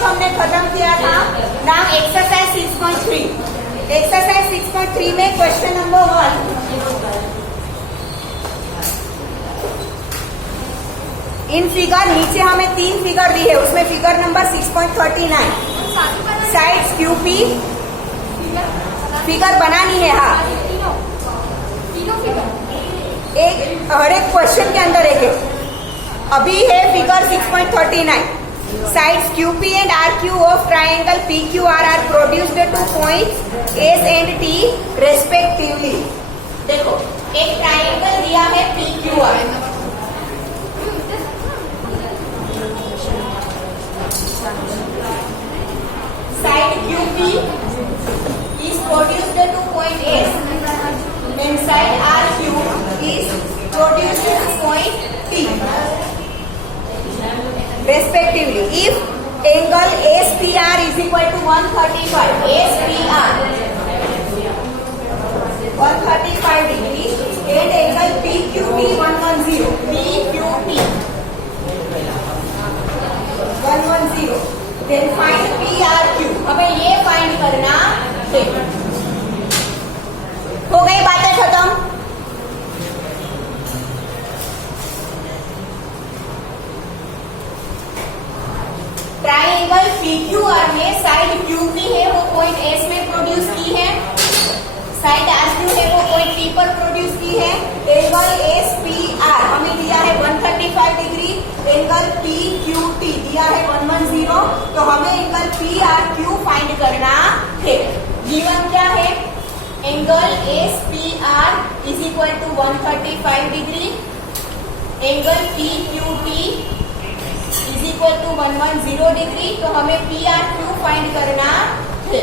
तक हमने खत्म किया था। Now exercise 6.3। एक्सरसाइज 6.3 में क्वेश्चन नंबर 1। इन फिगर नीचे हमें 3 फिगर दी है, उसमें figure number 6.39 sides QP figure बनानी है। हाँ, एक हर एक क्वेश्चन के अंदर एक एक। अभी है figure 6.39 sides QP and RQ of triangle PQR are produced to point S and T respectively. देखो एक ट्राइंगल दिया है PQR, side QP is produced to point S and side RQ is produced to point T respectively. If angle SPR is equal to 135, SPR 135 degree and angle PQT 110, PQT 110, then find PRQ. हमें ये find करना है। हो गई बातें खत्म। Triangle PQR में side QP है वो पॉइंट S में प्रोड्यूस की है, साइड RQ है वो पॉइंट T पर प्रोड्यूस की है। एंगल SPR हमें दिया है 135 डिग्री, एंगल PQT दिया है 110, तो हमें एंगल PRQ फाइंड करना है। गिवन क्या है? Angle SPR is equal to 135 degree, angle PQT is equal to 110 degree, तो हमें PRQ फाइंड करना है।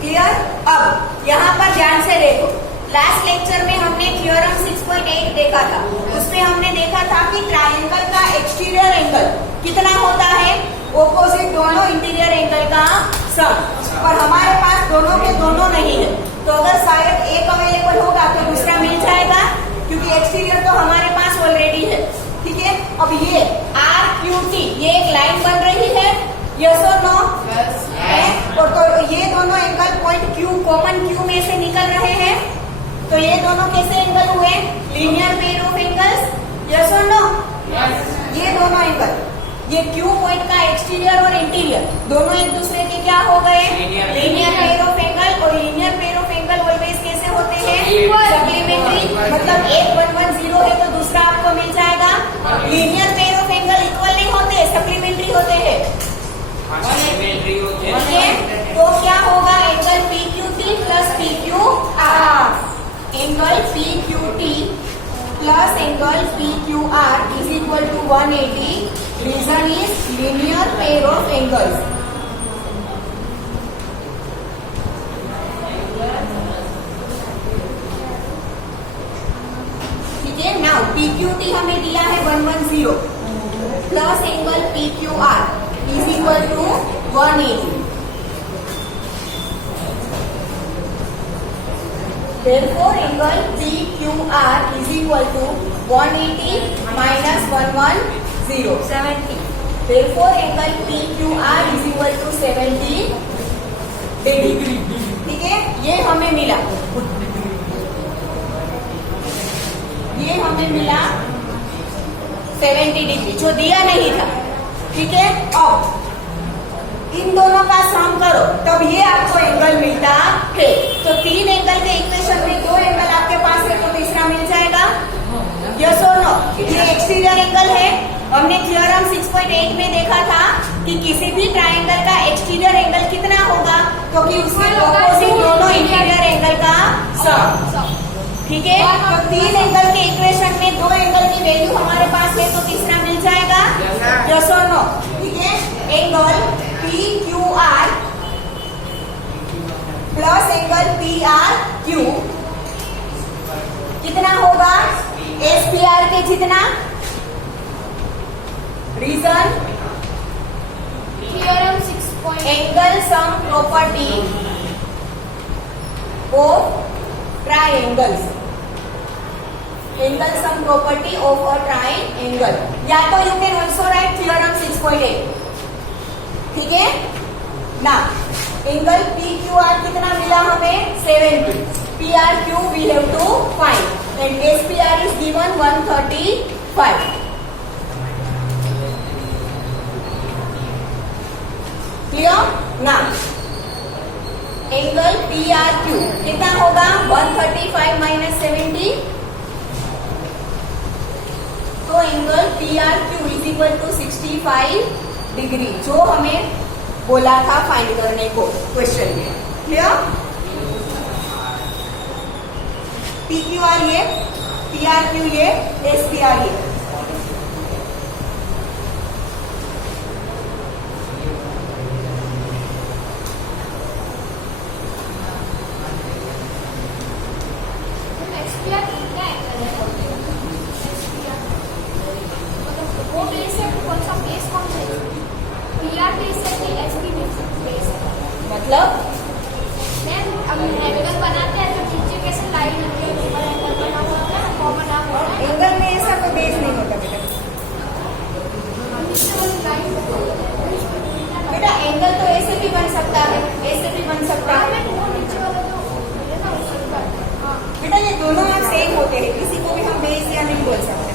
क्लियर? अब यहाँ पर ध्यान से देखो, लास्ट लेक्चर में हमने थ्योरम 6.8 देखा था। उसमें हमने देखा था कि ट्रायंगल का एक्सटीरियर एंगल कितना होता है? ऑपोजिट दोनों इंटीरियर एंगल का सम। और हमारे पास दोनों के दोनों नहीं है, तो अगर शायद एक अवेलेबल होगा तो दूसरा मिल जाएगा, क्योंकि एक्सटीरियर तो हमारे पास ऑलरेडी है। ठीक है, अब ये RQT ये एक लाइन बन रही है, यस और नो? है। और तो ये दोनों angle point Q common Q में से निकल रहे हैं, तो ये दोनों कैसे एंगल हुए? Linear pair of angles, yes और नो? ये दोनों एंगल, ये Q पॉइंट का एक्सटीरियर और इंटीरियर दोनों एक दूसरे के क्या हो गए? Linear pair of angle. और linear pair of angle always कैसे होते हैं? सप्लीमेंट्री। मतलब एक 110 है तो दूसरा आपको मिल जाएगा। लीनियर पेयर ऑफ एंगल इक्वल नहीं होते, सप्लीमेंट्री होते हैं। तो क्या होगा? Angle PQT plus PQR, angle PQT plus angle PQR is equal to 180। Reason is linear pair of angles. ठीक है, नाउ PQT हमें दिया है 110 plus angle PQR is equal to 180। Therefore, angle PQR is equal to 180 minus 110, 70. Therefore, angle PQR is equal to 70 degree. ठीक है, ये हमें मिला, ये हमें मिला 70 डिग्री, जो दिया नहीं था। ठीक है, अब इन दोनों का सम करो तब ये आपको एंगल मिलता है। तो 3 एंगल के इक्वेशन में 2 एंगल आपके पास है, तो तीसरा मिल जाएगा, यस और नो? ये एक्सटीरियर एंगल है। हमने थ्योरम 6.8 में देखा था कि किसी भी ट्रायंगल का एक्सटीरियर एंगल कितना होगा? तो कि उसके ऑपोजिट दोनों इंटीरियर एंगल का सम। ठीक है, तो 3 एंगल के इक्वेशन में 2 एंगल की वैल्यू हमारे पास है, तो तीसरा मिल जाएगा, यस और नो? ठीक है, angle PQR plus angle PRQ कितना होगा? SPR के जितना। Reason theorem 6. Angle sum property of triangles, angle sum property of a triangle. या तो you can also write theorem 6.8, ठीक है ना। एंगल पी क्यू आर कितना मिला हमें 70, P R Q we have to find and S P R is given 135। Clear ना। Angle P R Q कितना होगा 135 माइनस 70, तो angle P R Q is equal to 65 degree, जो हमें बोला था फाइंड करने को क्वेश्चन में। क्लियर। पी क्यू आर ये, पी आर क्यू ये, एस पी आर ये। मतलब एंगल बनाते हैं तो नीचे कैसे लाइन ऊपर एंगल बना होता है, कॉमन आप होता है। एंगल में ऐसा कोई बेस नहीं होता बेटा। बेटा एंगल तो ऐसे भी बन सकता है, ऐसे भी बन सकता है। बेटा ये दोनों आप सेम होते हैं, किसी को भी हम बेस या नहीं बोल सकते।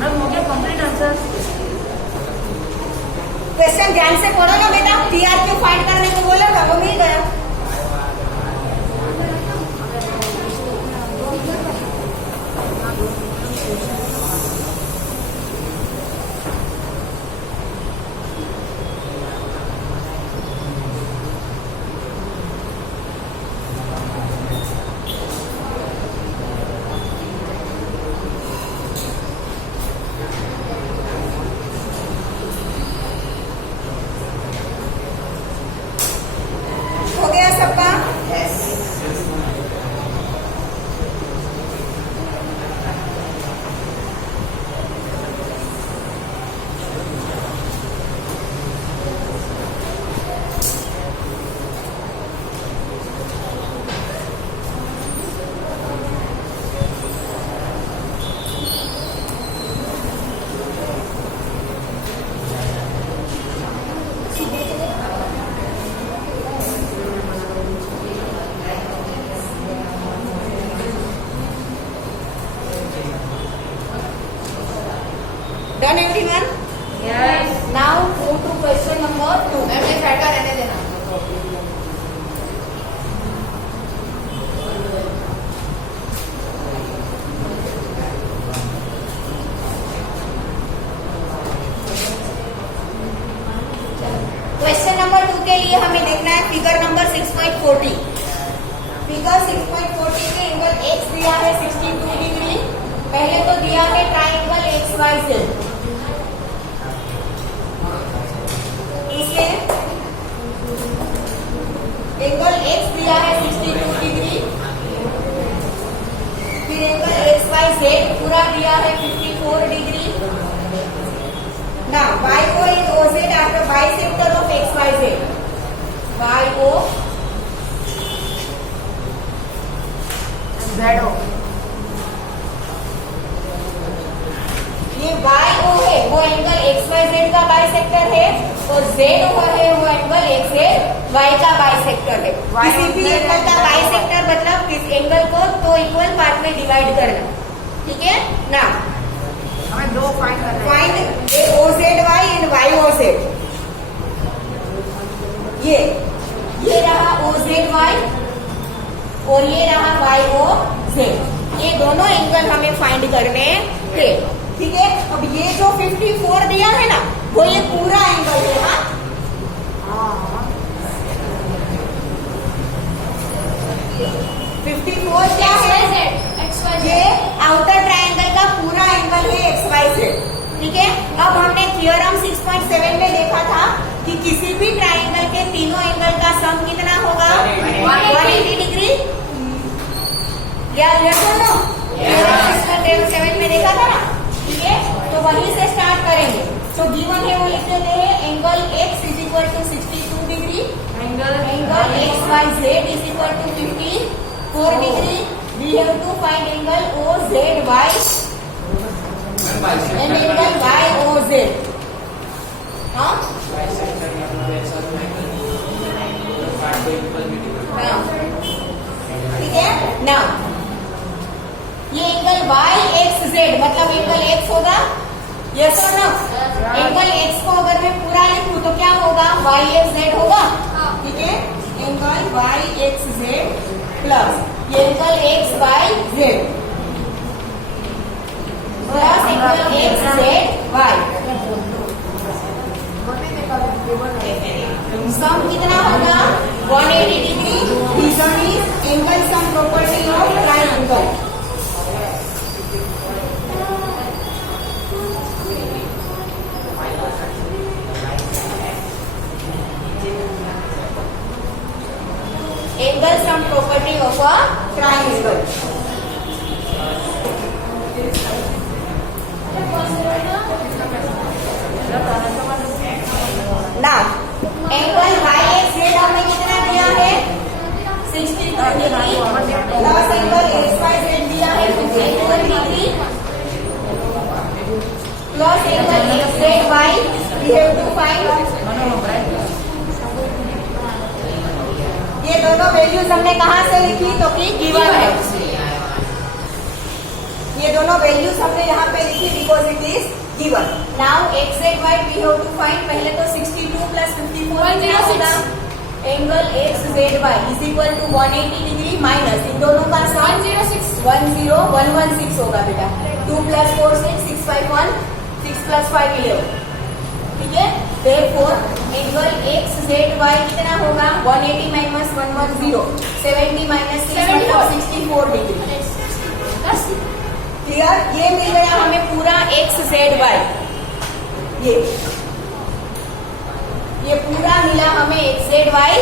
मैम हो गया कंप्लीट आंसर। क्वेश्चन ध्यान से पढ़ो ना बेटा, पी आर क्यू फाइंड करने को बोला था, वो मिल गया। हो गया सबका? Done everyone? Yes. Now move to question number 2. Ma'am ये साइड का रहने देना। क्वेश्चन नंबर 2 के लिए हमें देखना है फिगर नंबर 6.40। फिगर 6.40 के एंगल एक्स दिया है 62 डिग्री। पहले तो दिया है ट्राइंगल एक्स वाई जेड, इसे एंगल एक्स दिया है 62 डिग्री, फिर एंगल एक्स वाई जेड पूरा दिया है 54 degree. Now, YO is OZ after bisector of XYZ. YO ZO। ये YO है वो एंगल XYZ का बाइसेक्टर है, और ZO है वो एंगल XY का बाइसेक्टर है। किसी भी एंगल का बाइसेक्टर मतलब किस एंगल को तो इक्वल पार्ट में डिवाइड करना, ठीक है ना। हमें दो फाइंड करना है। Find OZY and YOZ। ये रहा OZY और ये रहा YOZ। ये दोनों एंगल हमें फाइंड करने थे, ठीक है। अब ये जो 54 दिया है ना, वो ये पूरा एंगल है। हाँ 54 क्या है? ये आउटर ट्रायंगल का पूरा एंगल है XYZ, ठीक है। अब हमने थ्योरम 6.7 में देखा था कि किसी भी ट्रायंगल के तीनों एंगल का सम कितना होगा 180 डिग्री। क्या सुनो 6.7 में देखा था ना, ठीक है। तो वहीं से स्टार्ट करेंगे। तो गिवन है वो लिख देते हैं angle x is equal to 62 degree, angle XYZ is equal to 54 degree. We have to find angle OZY and angle Y O Z. हाँ ठीक है ना। ये एंगल वाई एक्स जेड मतलब एंगल एक्स होगा, यस और नो। एंगल एक्स को अगर मैं पूरा लिखूं तो क्या होगा, वाई एक्स जेड होगा। ठीक है, angle Y X Z plus angle X Y Z plus angle X Z Y. Sum कितना होगा 180 degree. Reason is angle sum property of triangle. Angle sum property of a triangle. ना angle Y X Z हमें कितना दिया है 62 degree plus angle X Y Z दिया है 51 degree plus angle X Z Y we have to find. ये दोनों values हमने कहाँ से लिखी, तो कि गिवन है। ये दोनों वैल्यूज हमने यहाँ पे लिखी because it is given. Now X Z Y we have to find. पहले तो 62 प्लस 54 क्या होगा, angle X Z Y is equal to 180 degree minus इन दोनों का सम 10116 होगा बेटा। 2 प्लस 4 6 6 5 1 6 प्लस 5 11। ठीक है, therefore angle X Z Y कितना होगा 180 माइनस 110 70 माइनस 64 डिग्री। क्लियर, ये मिल गया हमें पूरा एक्स जेड वाई। ये पूरा मिला हमें एक्स जेड वाई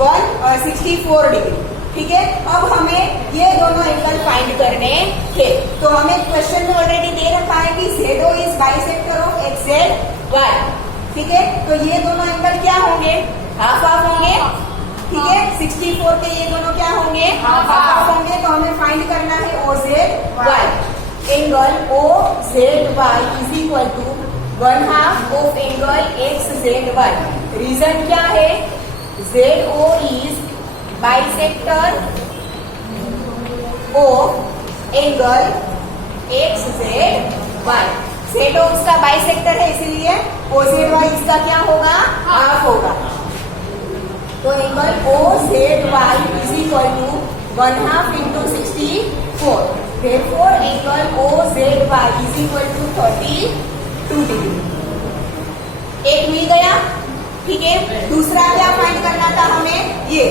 164 डिग्री। ठीक है, अब हमें ये दोनों एंगल फाइंड करने थे। तो हमें क्वेश्चन में ऑलरेडी दे रखा है कि ZO is bisector of X Z Y. ठीक है, तो ये दोनों एंगल क्या होंगे, हाफ हाफ होंगे। ठीक है, 64 के ये दोनों क्या होंगे, हाफ हाफ होंगे। तो हमें फाइंड करना है O Z Y. Angle O Z Y is equal to 1/2 of angle X Z Y. Reason क्या है, ZO is bisector of angle X Z Y. ZO उसका बाइसेक्टर है, इसीलिए ओ जेड वाई इसका क्या होगा, हाफ होगा। तो angle O Z Y is equal to 1/2 into 64। Therefore angle O Z Y is equal to 32 degree. एक मिल गया। ठीक है, दूसरा क्या फाइंड करना था हमें, ये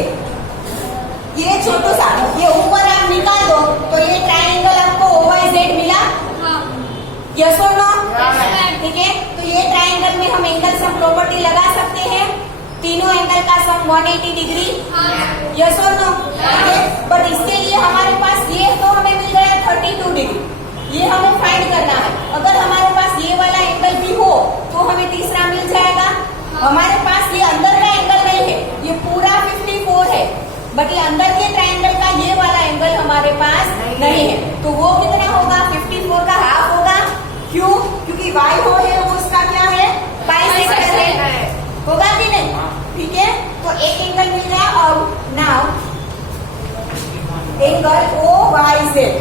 छोटू सा, ये ऊपर आप निकाल दो तो ये ट्रायंगल आपको OYZ मिला। यस और नो। ठीक है, तो ये ट्रायंगल में हम एंगल सम प्रॉपर्टी लगा सकते हैं। तीनों एंगल का सम 180 डिग्री। यस और नो। बट इसके लिए हमारे पास ये तो हमें मिल गया 32 डिग्री। ये हमें फाइंड करना है। अगर हमारे पास ये वाला एंगल भी हो तो हमें तीसरा मिल जाएगा। हमारे पास ये अंदर का एंगल नहीं है, ये पूरा 54 है, बट ये अंदर के ट्रायंगल का ये वाला एंगल हमारे पास नहीं है। तो वो कितना होगा, 54 का हाफ होगा। क्यों, क्योंकि वाई हो है वो उसका क्या है, बाइसेक्टर है। होगा कि नहीं। ठीक है, तो एक एंगल मिल गया। और now angle O Y Z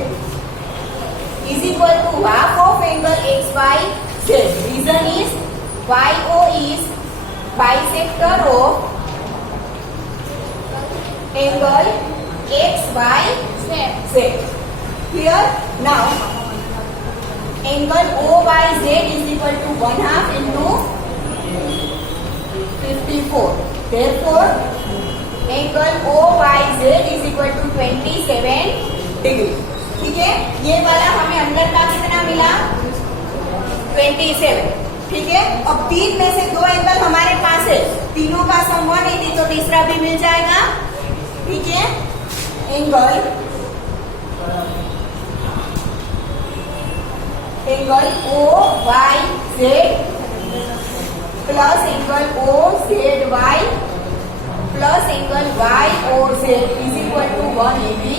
is equal to half of angle X Y Z. Reason is Y O is bisector of angle X Y Z. Clear. Now angle O Y Z is equal to 1/2 into 54। Therefore angle OYZ is equal to 27 degree. ठीक है, ये वाला हमें अंदर का कितना मिला 27। ठीक है, अब तीन में से दो एंगल हमारे पास है, तीनों का सम 180, तो तीसरा भी मिल जाएगा। ठीक है, angle OYZ plus angle OZY plus angle YOZ is equal to 180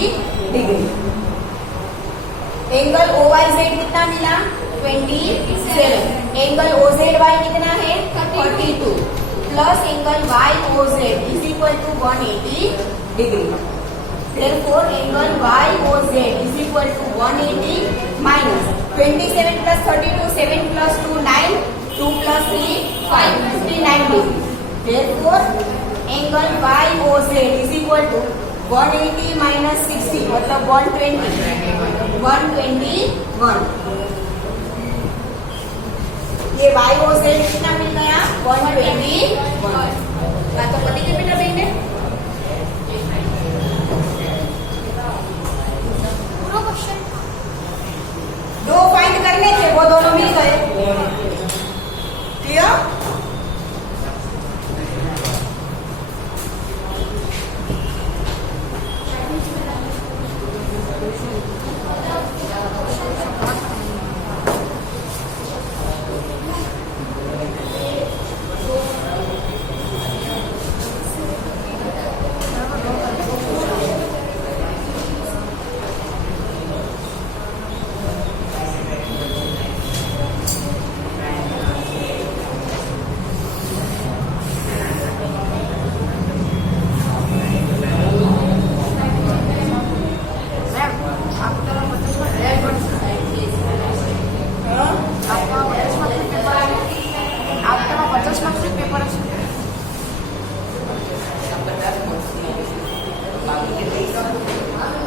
degree. Angle OYZ कितना मिला 27। एंगल OZY कितना है 32 plus angle YOZ is equal to 180 degree. Therefore, angle YOZ is equal to 180 minus 27 plus 32, 7 plus 2, 9, 2 plus 3, 5, 59 degree. Therefore, angle YOZ is equal to 180 minus 60 मतलब 120, 121। ये YOZ कितना मिल गया 121। बात तो पति के बेटा बहन है। दो फाइंड करने थे वो दोनों मिल गए। क्लियर?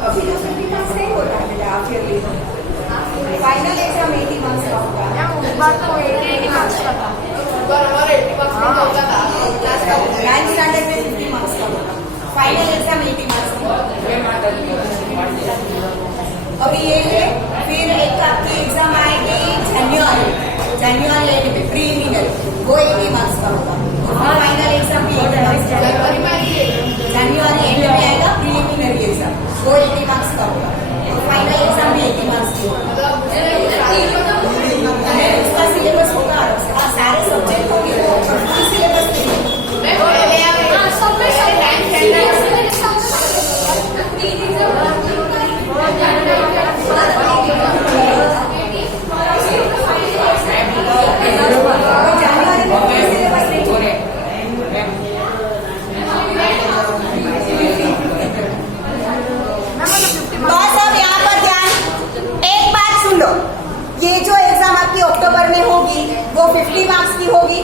अभी तो 50 मार्क्स नहीं हो रहा है half yearly. Final exam 80 marks का होगा। उस बार तो 80 मार्क्स का था। हमारा 80 मार्क्स का होता था। क्लास का 9th स्टैंडर्ड में 50 मार्क्स का होगा। फाइनल एग्जाम 80 मार्क्स का। अभी ये है। फिर एक आपकी एग्जाम आएगी जनवरी एंड में प्रीलिमिनरी, वो 80 मार्क्स का होगा। फाइनल एग्जाम भी 80 मार्क्स का। जनवरी एंड में आएगा प्रीलिमिनरी एग्जाम, वो 80 मार्क्स का होगा। फाइनल एग्जाम भी 80 मार्क्स की होगा। उसका सिलेबस होगा, सारे सब्जेक्ट होंगे, पूरी सिलेबस नहीं। अक्टूबर में होगी वो 50 मार्क्स की होगी।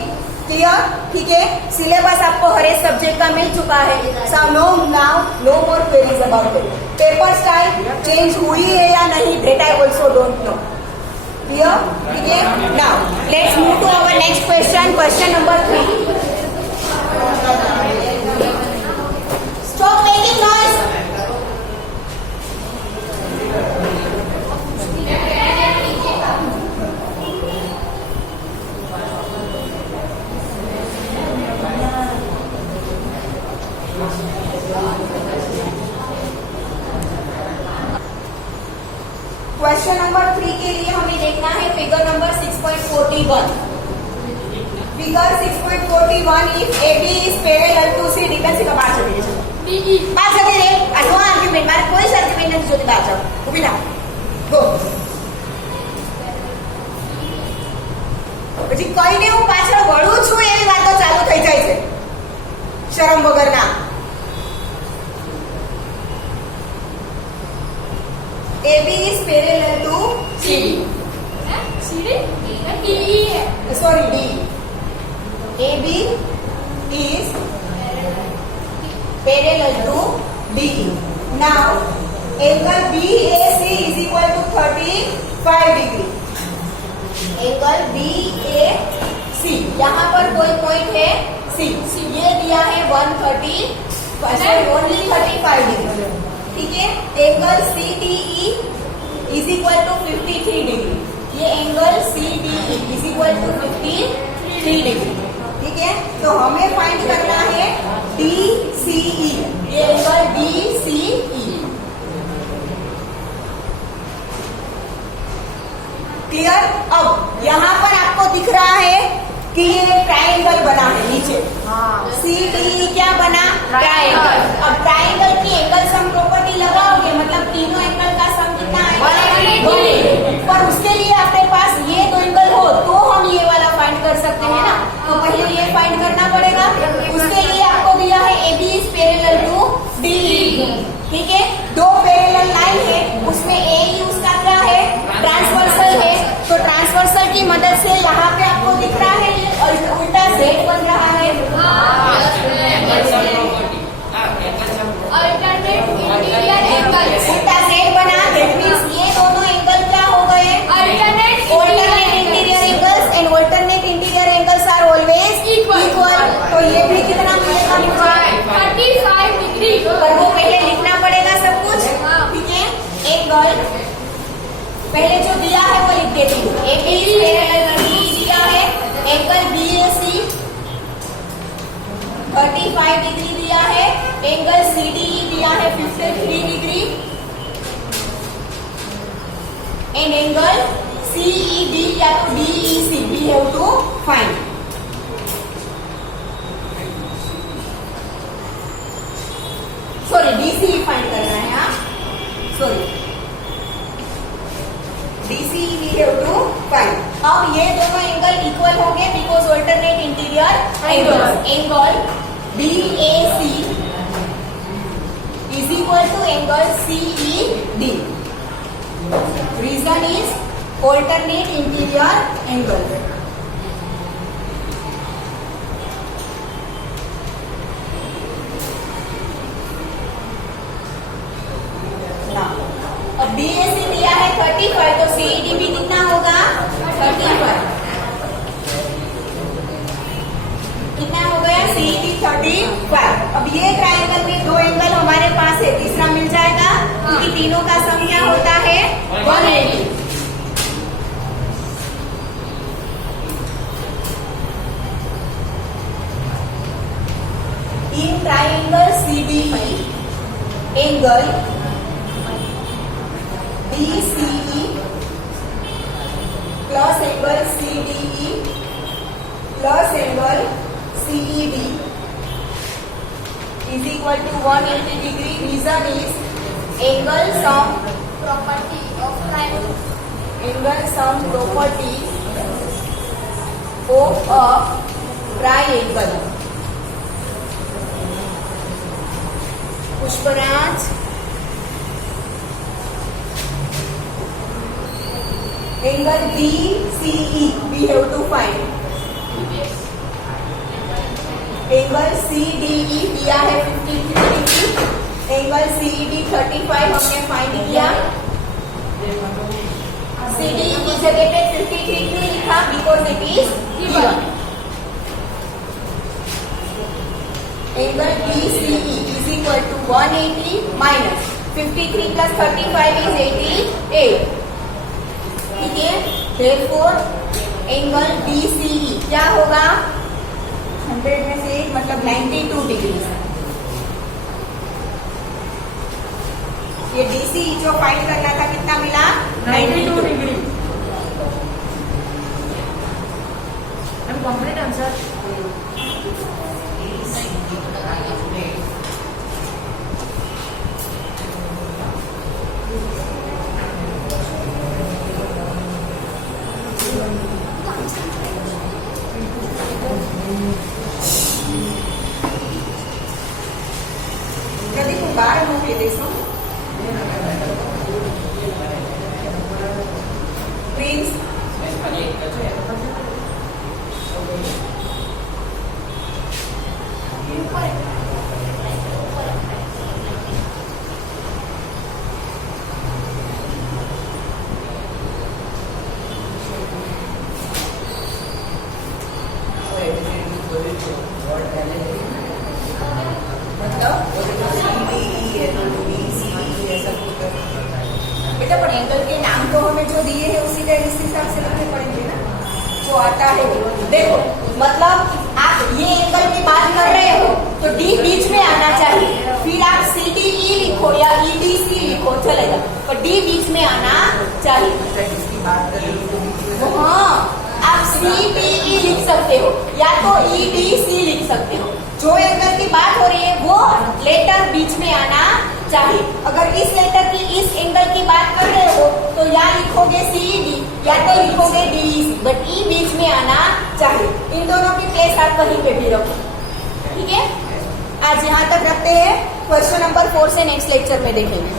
क्लियर? ठीक है। सिलेबस आपको हर एक सब्जेक्ट का मिल चुका है। So no more queries about it. Paper style change हुई है या नहीं that I also don't know. Clear? ठीक है। Now let's move to our next question, question number 3। Stop making noise. Question number 3 के लिए हमें देखना है figure number 6.41। Figure 6.41 if AB is parallel to CD कैसे का बात चलिए DE बात चलिए रे नो आर्ग्यूमेंट मारे कोई आर्ग्यूमेंट नहीं जोती बात जाओ ઊભી થાઓ ગો પછી કઈને હું પાછળ વળું છું એવી વાતો ચાલુ થઈ જાય છે શરમ વગરના। AB is parallel to CD. CD? DE है। Sorry, D. AB is parallel to DE. Now, angle BAC is equal to 35 degree. Angle BAC, यहाँ पर कोई पॉइंट है C. ये दिया है 130, only 35 degree. ठीक है। Angle CDE is equal to 53 degree. ये angle CDE is equal to 53 degree. ठीक है। तो हमें फाइंड करना है DCE। ये एंगल DCE। क्लियर? अब यहाँ पर आपको दिख रहा है कि ये ट्रायंगल बना है नीचे। CDE क्या बना? ट्रायंगल। अब ट्रायंगल की एंगल सम प्रॉपर्टी लगाओगे मतलब तीनों एंगल का सम कितना आएगा? 180। पर उसके लिए आपके पास ये से यहाँ पे आपको दिख रहा है ये उल्टा जेड बन रहा है। Alternate interior angles. उल्टा जेड बना, दैट मीन्स ये दोनों एंगल क्या हो गए? Alternate alternate interior angles and alternate interior angles are always equal. तो ये भी कितना मिलेगा? 35 डिग्री। पर वो पहले लिखना पड़ेगा सब कुछ, हाँ। ठीक है। एंगल पहले जो दिया है वो लिख देती हूँ। एक दिया है एंगल BAC 35 डिग्री दिया है, एंगल CDE दिया है 53 डिग्री एंड एंगल CED या तो DEC we have to find. Sorry DCE find करना है, हाँ sorry DCE we have to find. अब ये दोनों एंगल इक्वल होंगे because alternate interior angles. Angle BAC is equal to angle CED. Reason is alternate interior angle. अब BAC दिया है 35 तो CED भी कितना होगा? 35। कितना हो गया? CED 35। अब ये ट्रायंगल में दो एंगल हमारे पास है, तीसरा मिल जाएगा क्योंकि तीनों का सम क्या होता है? 180। In triangle CDE angle DCE plus angle CDE plus angle CED is equal to 180 degree. Reason is angle sum property of triangle. angle sum property of a triangle. Pushparaj, angle DCE we have to find. Angle CDE दिया है 53 degree, angle CED 35 हमने find किया। CDE की जगह पे 53 क्यों लिखा? Because it is given. Angle BCE is equal to 180 minus 53 plus 35 is 88, ठीक है। देयरफॉर एंगल BCE क्या होगा? 100 में से 8 मतलब 92 डिग्री। ये DCE जो फाइंड करना था कितना मिला? 92 डिग्री। Complete answer. कभी तुम बाहर मोकले देशो प्रिंस बेटा पर एंगल के नाम तो हमें जो दिए हैं उसी का इस हिसाब से रखने पड़ेंगे ना, जो आता है। देखो मतलब आप ये एंगल की बात कर रहे हो तो D बीच में आना चाहिए, फिर आप CDE लिखो या EDC लिखो चलेगा, पर D बीच में आना चाहिए। हाँ, आप CDE लिख सकते हो या तो EDC लिख सकते हो। जो एंगल की बात हो रही है वो लेटर बीच में आना चाहिए। अगर इस लेटर की इस एंगल की बात कर रहे हो तो या लिखोगे CED या तो लिखोगे DEC, बट E बीच में आना चाहिए। इन दोनों की प्लेस आप कहीं पे भी रखो, ठीक है। आज यहाँ तक रखते हैं, क्वेश्चन नंबर 4 से नेक्स्ट लेक्चर में देखेंगे।